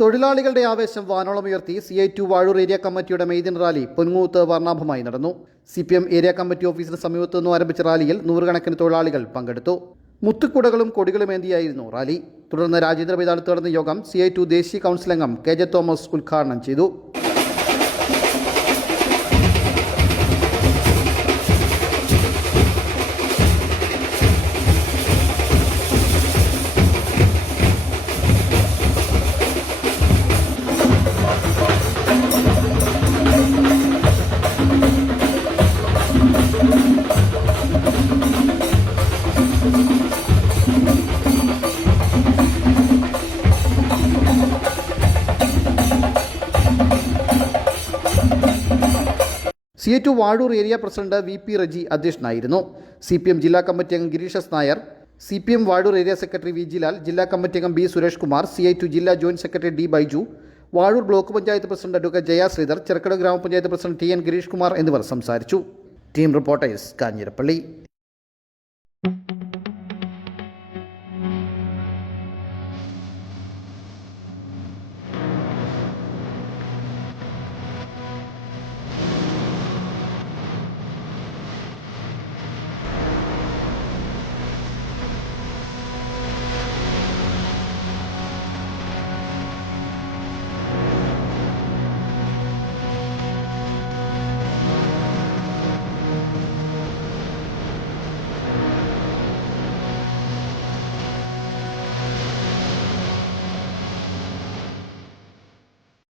തൊഴിലാളികളുടെ ആവേശം വാനോളമുയർത്തി CI2 Vazhoor area കമ്മിറ്റിയുടെ മെയ്ദിൻ റാലി പൊൻങ്ങൂത്ത് വർണ്ണാഭമായി നടന്നു. CPM ഏരിയ കമ്മിറ്റി ഓഫീസിന് സമീപത്തു നിന്നും ആരംഭിച്ച റാലിയിൽ നൂറുകണക്കിന് തൊഴിലാളികൾ പങ്കെടുത്തു. മുത്തുക്കുടകളും കൊടികളുമേന്തിയായിരുന്നു റാലി. തുടർന്ന് രാജേന്ദ്ര മൈതാനത്ത് നടന്ന യോഗം CI2 ദേശീയ കൗൺസിൽ അംഗം KJ തോമസ് ഉദ്ഘാടനം ചെയ്തു. CI2 Vazhoor area president VP Reji അധ്യക്ഷനായിരുന്നു. CPM ജില്ലാ കമ്മിറ്റി അംഗം Girish S Nair, CPM Vazhoor area secretary VG Lal, ജില്ലാ കമ്മിറ്റി അംഗം B സുരേഷ് കുമാർ, CI2 ജില്ലാ joint secretary D Baiju, Vazhoor block panchayat president advocate Jaya Sreedhar, Cherukkada ഗ്രാമപഞ്ചായത്ത് പ്രസിഡന്റ് TN ഗിരീഷ് കുമാർ എന്നിവർ സംസാരിച്ചു. Team reporters Kanjirappally.